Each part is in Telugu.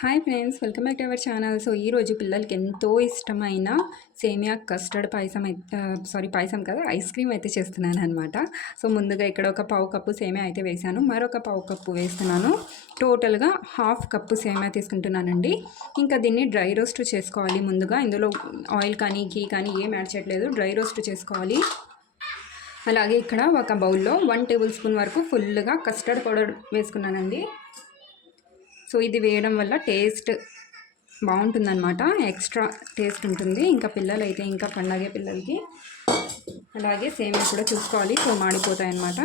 Hi friends welcome back to our channel. So ఈరోజు పిల్లలకి ఎంతో ఇష్టమైన సేమియా కస్టర్డ్ పాయసం అయితే సారీ పాయసం కదా ఐస్ క్రీమ్ అయితే చేస్తున్నాను అనమాట సో ముందుగా ఇక్కడ ఒక పావు కప్పు సేమియా అయితే వేసాను మరొక పావు కప్పు వేస్తున్నాను. టోటల్గా హాఫ్ కప్పు సేమియా తీసుకుంటున్నానండి. ఇంకా దీన్ని డ్రై రోస్ట్ చేసుకోవాలి ముందుగా. ఇందులో ఆయిల్ కానీ ఘీ కానీ ఏం యాడ్ చేయట్లేదు. డ్రై రోస్ట్ చేసుకోవాలి. అలాగే ఇక్కడ ఒక బౌల్లో వన్ టేబుల్ స్పూన్ వరకు ఫుల్గా కస్టర్డ్ పౌడర్ వేసుకున్నానండి. సో ఇది వేయడం వల్ల టేస్ట్ బాగుంటుందన్నమాట. ఎక్స్ట్రా టేస్ట్ ఉంటుంది. ఇంకా పిల్లలు అయితే ఇంకా పండగే పిల్లలకి అలాగే సేమ్ కూడా చూసుకోవాలి. సో మాడిపోతాయి అన్నమాట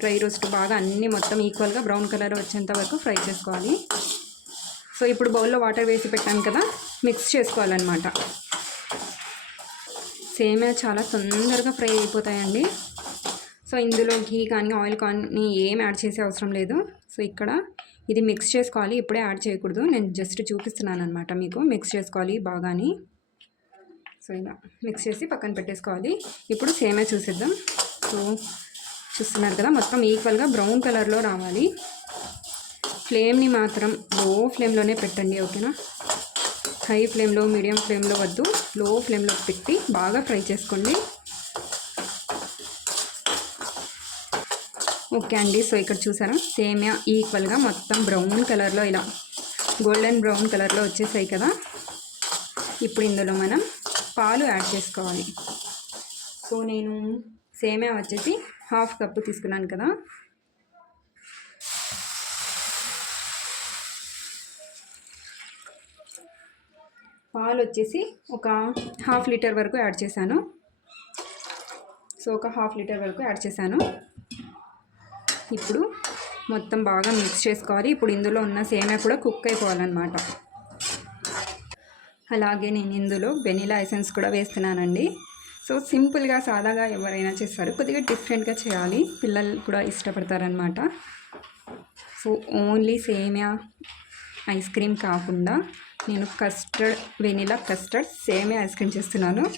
డ్రై రోస్ట్ బాగా అన్నీ మొత్తం ఈక్వల్గా బ్రౌన్ కలర్ వచ్చేంత వరకు ఫ్రై చేసుకోవాలి. సో ఇప్పుడు బౌల్లో వాటర్ వేసి పెట్టాను కదా మిక్స్ చేసుకోవాలన్నమాట. సేమియా చాలా తొందరగా ఫ్రై అయిపోతాయండి. సో ఇందులో ఘీ కానీ ఆయిల్ కానీ ఏం యాడ్ చేసే అవసరం లేదు. సో ఇక్కడ ఇది మిక్స్ చేసుకోవాలి. ఇప్పుడే యాడ్ చేయకూడదు. నేను జస్ట్ చూపిస్తున్నాను అనమాట మీకు. మిక్స్ చేసుకోవాలి బాగాని. సో ఇలా మిక్స్ చేసి పక్కన పెట్టేసుకోవాలి. ఇప్పుడు సేమే చూసిద్దాం. సో చూస్తున్నారు కదా మొత్తం ఈక్వల్గా బ్రౌన్ కలర్లో రావాలి. ఫ్లేమ్ని మాత్రం లో ఫ్లేమ్లోనే పెట్టండి ఓకేనా హై ఫ్లేమ్లో మీడియం ఫ్లేమ్లో వద్దు. లో ఫ్లేమ్లో పెట్టి బాగా ఫ్రై చేసుకోండి. ఓకే అండి. సో ఇక్కడ చూసారా? సేమియా ఈక్వల్గా మొత్తం బ్రౌన్ కలర్లో ఇలా గోల్డెన్ బ్రౌన్ కలర్లో వచ్చేసాయి కదా? ఇప్పుడు ఇందులో మనం పాలు యాడ్ చేసుకోవాలి. సో నేను సేమియా వచ్చేసి హాఫ్ కప్పు తీసుకున్నాను కదా? పాలు వచ్చేసి ఒక హాఫ్ లీటర్ వరకు యాడ్ చేశాను. సో ఒక హాఫ్ లీటర్ వరకు యాడ్ చేశాను. ఇప్పుడు మొత్తం బాగా మిక్స్ చేసుకోవాలి. ఇప్పుడు ఇందులో ఉన్న సేమే కూడా కుక్ అయిపోవాలన్నమాట. అలాగే నేను ఇందులో వెనీలా ఎసెన్స్ కూడా వేస్తున్నానండి. సో సింపుల్గా సాదాగా ఎవరైనా చేస్తారు. కొద్దిగా డిఫరెంట్గా చేయాలి. పిల్లలు కూడా ఇష్టపడతారనమాట సో ఓన్లీ సేమియా ఐస్ క్రీమ్ కాకుండా నేను కస్టర్డ్ వెనీలా కస్టర్డ్ సేమే ఐస్ క్రీమ్ చేస్తున్నాను.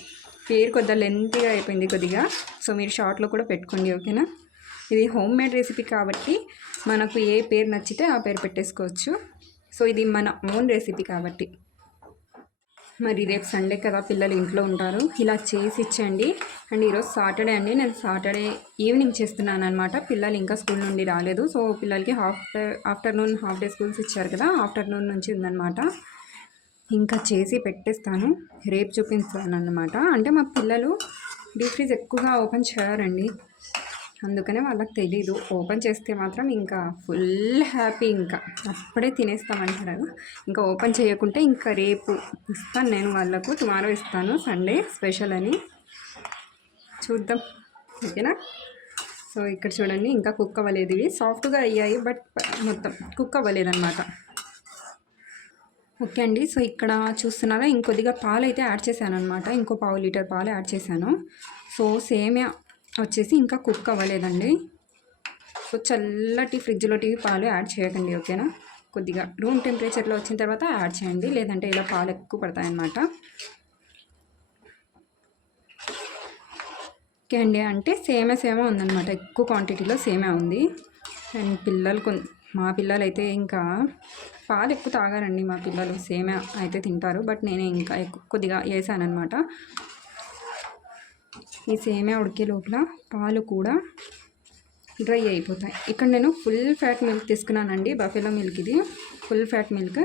పేరు కొద్దిగా లెంతీగా అయిపోయింది కొద్దిగా. సో మీరు షార్ట్లో కూడా పెట్టుకోండి ఓకేనా? ఇది హోమ్ మేడ్ రెసిపీ కాబట్టి మనకు ఏ పేరు నచ్చితే ఆ పేరు పెట్టేసుకోవచ్చు. సో ఇది మన ఓన్ రెసిపీ కాబట్టి. మరి రేపు సండే కదా పిల్లలు ఇంట్లో ఉంటారు. ఇలా చేసి ఇచ్చండి. అండ్ ఈరోజు సాటర్డే అండి. నేను సాటర్డే ఈవినింగ్ చేస్తున్నాను అనమాట పిల్లలు ఇంకా స్కూల్ నుండి రాలేదు. సో పిల్లలకి half afternoon half day schools ఇచ్చారు కదా. ఆఫ్టర్నూన్ నుంచి ఉందన్నమాట. ఇంకా చేసి పెట్టేస్తాను. రేపు చూపిస్తాను అన్నమాట అంటే మా పిల్లలు డీప్ ఫ్రీజ్ ఎక్కువగా ఓపెన్ చేయరండి. అందుకనే వాళ్ళకి తెలీదు. ఓపెన్ చేస్తే మాత్రం ఇంకా ఫుల్ హ్యాపీ ఇంకా. అప్పుడే తినేస్తామంటారు ఇంకా ఓపెన్ చేయకుంటే ఇంకా రేపు ఇస్తాను నేను వాళ్ళకు. టుమారో ఇస్తాను. సండే స్పెషల్ అని. చూద్దాం. ఓకేనా? సో ఇక్కడ చూడండి. ఇంకా కుక్ అవ్వలేదు ఇవి. సాఫ్ట్గా అయ్యాయి బట్ మొత్తం కుక్ అవ్వలేదన్నమాట. ఓకే అండి. సో ఇక్కడ చూస్తున్నారా? ఇంకొద్దిగా పాలు అయితే యాడ్ చేశాను అనమాట ఇంకో పావు లీటర్ పాలు యాడ్ చేశాను. సో సేమియా వచ్చేసి ఇంకా కుక్ అవ్వలేదండి. సో చల్లటి ఫ్రిడ్జ్లో టీ పాలు యాడ్ చేయకండి ఓకేనా? కొద్దిగా రూమ్ టెంపరేచర్లో వచ్చిన తర్వాత యాడ్ చేయండి లేదంటే ఇలా పాలు ఎక్కువ పడతాయన్నమాట. ఓకే అండి అంటే సేమే సేమే ఉందన్నమాట ఎక్కువ క్వాంటిటీలో సేమే ఉంది. అండ్ పిల్లలు కొ మా పిల్లలు అయితే ఇంకా పాలు ఎక్కువ తాగారండి మా పిల్లలు సేమే అయితే తింటారు బట్ నేనే ఇంకా ఎక్కువ కొద్దిగా వేసానమాట ఈ సేమియా ఉడికే లోపల పాలు కూడా డ్రై అయిపోతాయి. ఇక్కడ నేను ఫుల్ ఫ్యాట్ మిల్క్ తీసుకున్నానండి బఫెలో మిల్క్ ఇది. Full fat milk.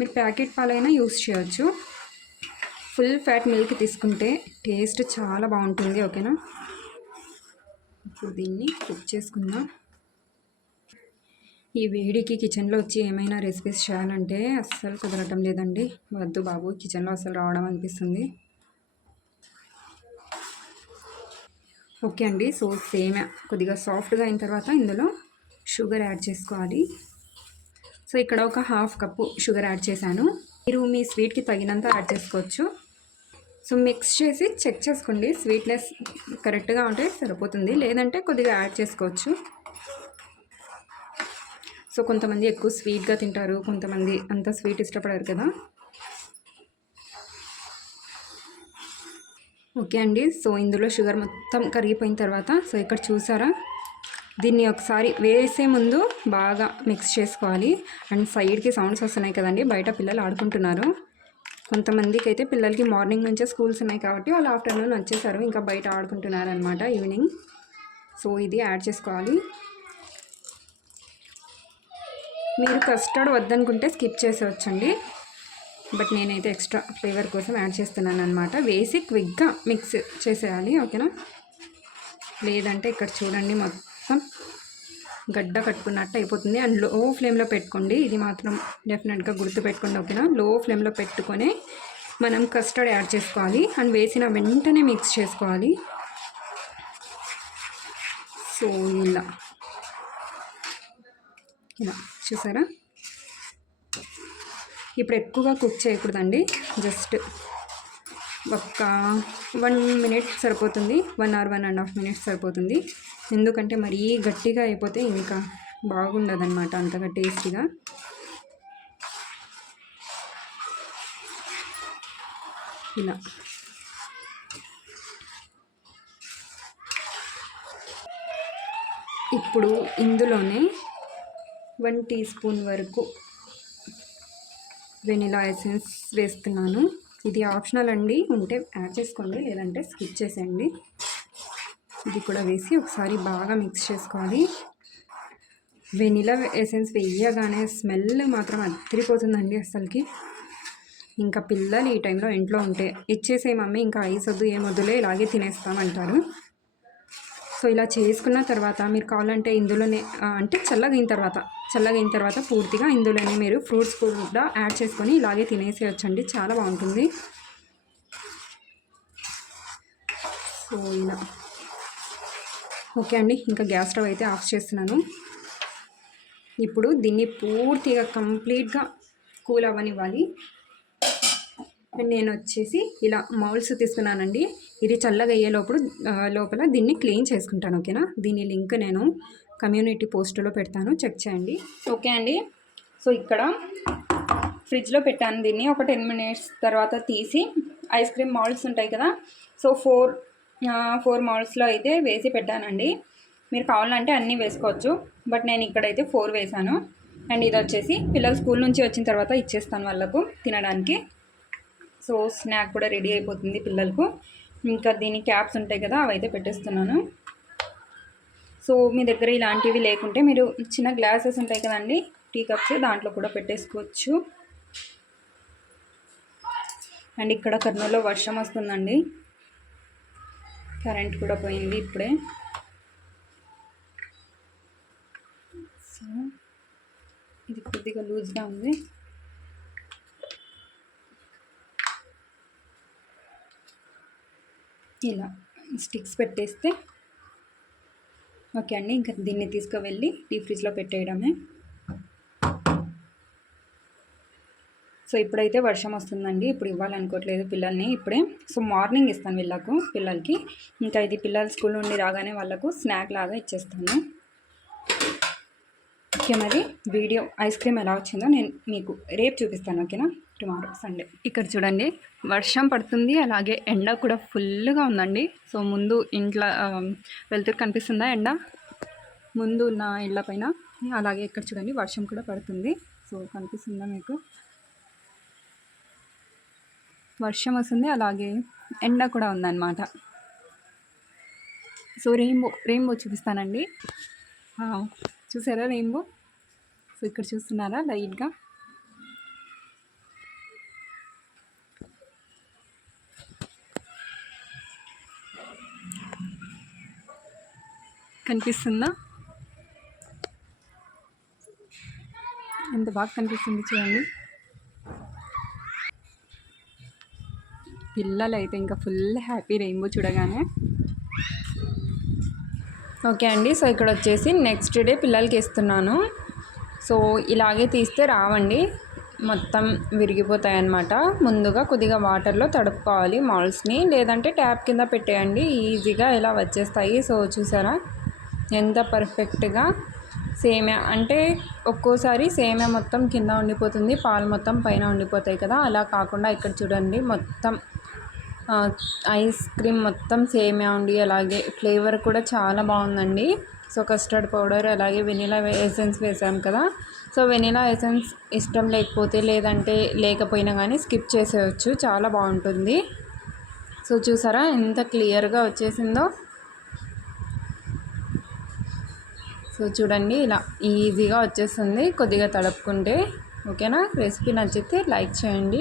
మీరు ప్యాకెట్ పాలైనా యూస్ చేయొచ్చు. ఫుల్ ఫ్యాట్ మిల్క్ తీసుకుంటే టేస్ట్ చాలా బాగుంటుంది ఓకేనా? ఇప్పుడు దీన్ని కుక్ చేసుకుందాం. ఈ వేడికి కిచెన్లో వచ్చి ఏమైనా రెసిపీస్ చేయాలంటే అస్సలు కుదరటం లేదండి. వద్దు బాబు కిచెన్లో అసలు రావడం అనిపిస్తుంది. ఓకే అండి. సో సేమ్ కొద్దిగా సాఫ్ట్గా అయిన తర్వాత ఇందులో షుగర్ యాడ్ చేసుకోవాలి. సో ఇక్కడ ఒక హాఫ్ కప్పు షుగర్ యాడ్ చేశాను. మీరు మీ స్వీట్కి తగినంత యాడ్ చేసుకోవచ్చు. సో మిక్స్ చేసి చెక్ చేసుకోండి. స్వీట్నెస్ కరెక్ట్గా ఉంటే సరిపోతుంది. లేదంటే కొద్దిగా యాడ్ చేసుకోవచ్చు. సో కొంతమంది ఎక్కువ స్వీట్గా తింటారు. కొంతమంది అంత స్వీట్ ఇష్టపడరు కదా. ఓకే అండి. సో ఇందులో షుగర్ మొత్తం కరిగిపోయిన తర్వాత సో ఇక్కడ చూసారా? దీన్ని ఒకసారి వేసే ముందు బాగా మిక్స్ చేసుకోవాలి. అండ్ సైడ్కి సౌండ్స్ వస్తున్నాయి కదండి బయట పిల్లలు ఆడుకుంటున్నారు. కొంతమందికి అయితే పిల్లలకి మార్నింగ్ నుంచే స్కూల్స్ ఉన్నాయి కాబట్టి వాళ్ళు ఆఫ్టర్నూన్ వచ్చేసారు. ఇంకా బయట ఆడుకుంటున్నారు అనమాట ఈవినింగ్. సో ఇది యాడ్ చేసుకోవాలి. మీరు కస్టర్డ్ వద్దనుకుంటే స్కిప్ చేసేవచ్చండి బట్ నేనైతే ఎక్స్ట్రా ఫ్లేవర్ కోసం యాడ్ చేస్తున్నాను అనమాట వేసి క్విక్గా మిక్స్ చేసేయాలి ఓకేనా? లేదంటే ఇక్కడ చూడండి మొత్తం గడ్డ కట్టుకున్నట్టు అయిపోతుంది. అండ్లో ఫ్లేమ్లో పెట్టుకోండి. ఇది మాత్రం డెఫినెట్గా గుర్తుపెట్టుకోండి ఓకేనా? లో ఫ్లేమ్లో పెట్టుకొని మనం కస్టర్డ్ యాడ్ చేసుకోవాలి. అండ్ వేసిన వెంటనే మిక్స్ చేసుకోవాలి. సో ఇలా. ఇలా. చూసారా? ఇప్పుడు ఎక్కువగా కుక్ చేయకూడదండి. జస్ట్ ఒక్క వన్ మినిట్ సరిపోతుంది. One hour one and half minutes సరిపోతుంది. ఎందుకంటే మరీ గట్టిగా అయిపోతే ఇంకా బాగుండదన్నమాట అంతగా టేస్టీగా. ఇలా. ఇప్పుడు ఇందులోనే వన్ టీ స్పూన్ వరకు వెనిలా ఎసెన్స్ వేస్తున్నాను. ఇది ఆప్షనల్ అండి. ఉంటే యాడ్ చేసుకోండి. లేదంటే స్కిప్ చేసేయండి. ఇది కూడా వేసి ఒకసారి బాగా మిక్స్ చేసుకోవాలి. వెనిలా ఎసెన్స్ వేయగానే స్మెల్ మాత్రం అద్దరిపోతుందండి అసలుకి ఇంకా పిల్లలు ఈ టైంలో ఇంట్లో ఉంటే ఇచ్చేసే మమ్మీ ఇంకా ఐస్ వద్దు ఏం వద్దులే ఇలాగే తినేస్తామంటారు. సో ఇలా చేసుకున్న తర్వాత మీరు కావాలంటే ఇందులోనే అంటే చల్లగిన తర్వాత చల్లగైన తర్వాత పూర్తిగా ఇందులోనే మీరు ఫ్రూట్స్ కూడా యాడ్ చేసుకొని ఇలాగే తినేసేయచ్చండి. చాలా బాగుంటుంది. సో ఇలా. ఓకే అండి. ఇంకా గ్యాస్ స్టవ్ అయితే ఆఫ్ చేస్తున్నాను. ఇప్పుడు దీన్ని పూర్తిగా కంప్లీట్గా కూల్ అవ్వనివ్వాలి. అండ్ నేను వచ్చేసి ఇలా మౌల్స్ తీసుకున్నానండి. ఇది చల్లగా అయ్యే లోపల లోపల దీన్ని క్లీన్ చేసుకుంటాను ఓకేనా? దీని లింక్ నేను కమ్యూనిటీ పోస్టులో పెడతాను. చెక్ చేయండి. ఓకే అండి. సో ఇక్కడ ఫ్రిడ్జ్లో పెట్టాను దీన్ని. ఒక టెన్ మినిట్స్ తర్వాత తీసి ఐస్ క్రీమ్ మాల్స్ ఉంటాయి కదా. సో ఫోర్ ఫోర్ మాల్స్లో అయితే వేసి పెట్టానండి. మీరు కావాలంటే అన్నీ వేసుకోవచ్చు. బట్ నేను ఇక్కడైతే ఫోర్ వేసాను. అండ్ ఇది వచ్చేసి పిల్లలు స్కూల్ నుంచి వచ్చిన తర్వాత ఇచ్చేస్తాను వాళ్ళకు తినడానికి. సో స్నాక్ కూడా రెడీ అయిపోతుంది పిల్లలకు. ఇంకా దీని క్యాప్స్ ఉంటాయి కదా అవి అయితే పెట్టేస్తున్నాను. సో మీ దగ్గర ఇలాంటివి లేకుంటే మీరు చిన్న గ్లాసెస్ ఉంటాయి కదండి టీ కప్స్ దాంట్లో కూడా పెట్టేసుకోవచ్చు. అండ్ ఇక్కడ కర్నూలులో వర్షం వస్తుందండి. కరెంట్ కూడా పోయింది ఇప్పుడే. సో ఇది కొద్దిగా లూజ్గా ఉంది. ఇలా స్టిక్స్ పెట్టేస్తే ఓకే అండి ఇంకా దీన్ని తీసుకువెళ్ళి డీప్ ఫ్రిడ్జ్లో పెట్టేయడమే. సో ఇప్పుడైతే వర్షం వస్తుందండి ఇప్పుడు ఇవ్వాలనుకోవట్లేదు పిల్లల్ని ఇప్పుడే. సో మార్నింగ్ ఇస్తాను వీళ్ళకు పిల్లలకి. ఇంకా ఇది పిల్లలు స్కూల్ నుండి రాగానే వాళ్ళకు స్నాక్ లాగా ఇచ్చేస్తాను. ఓకే మరి వీడియో ఐస్ క్రీమ్ ఎలా వచ్చిందో నేను మీకు రేపు చూపిస్తాను ఓకేనా? Tomorrow Sunday. ఇక్కడ చూడండి వర్షం పడుతుంది అలాగే ఎండ కూడా ఫుల్గా ఉందండి. సో ముందు ఇంట్లో వెళ్తురు కనిపిస్తుందా ఎండ? ముందు ఉన్న ఇళ్ళ పైన. అలాగే ఇక్కడ చూడండి వర్షం కూడా పడుతుంది. సో కనిపిస్తుందా మీకు? వర్షం వస్తుంది అలాగే ఎండ కూడా ఉందన్నమాట. సో రెయిన్బో రెయిన్బో చూపిస్తానండి. చూసారా రెయిన్బో? సో ఇక్కడ చూస్తున్నారా లైట్గా? కనిపిస్తుందా? ఎంత బాగా కనిపిస్తుంది చూడండి. పిల్లలు అయితే ఇంకా ఫుల్ హ్యాపీ రెయిన్బో చూడగానే. ఓకే అండి సో ఇక్కడ వచ్చేసి నెక్స్ట్ డే పిల్లలకి ఇస్తున్నాను. సో ఇలాగే తీస్తే రావండి. మొత్తం విరిగిపోతాయి అన్నమాట ముందుగా కొద్దిగా వాటర్లో తడుపుకోవాలి మాల్స్ని. లేదంటే ట్యాప్ కింద పెట్టేయండి. ఈజీగా ఇలా వచ్చేస్తాయి. సో చూసారా? ఎంత పర్ఫెక్ట్గా సేమ్యా అంటే ఒక్కోసారి సేమ్యా మొత్తం కింద ఉండిపోతుంది పాలు మొత్తం పైన ఉండిపోతాయి కదా అలా కాకుండా ఇక్కడ చూడండి మొత్తం ఐస్ క్రీమ్ మొత్తం సేమ్యా ఉండి అలాగే ఫ్లేవర్ కూడా చాలా బాగుందండి. సో కస్టర్డ్ పౌడర్ అలాగే వెనీలా ఎసెన్స్ వేసాం కదా సో వెనీలా ఎసెన్స్ ఇష్టం లేకపోతే లేదంటే లేకపోయినా కానీ స్కిప్ చేసేయచ్చు చాలా బాగుంటుంది. సో చూసారా ఎంత క్లియర్గా వచ్చేసిందో. సో చూడండి ఇలా ఈజీగా వచ్చేస్తుంది. కొద్దిగా తడుపుకుంటే ఓకేనా? రెసిపీ నచ్చితే లైక్ చేయండి.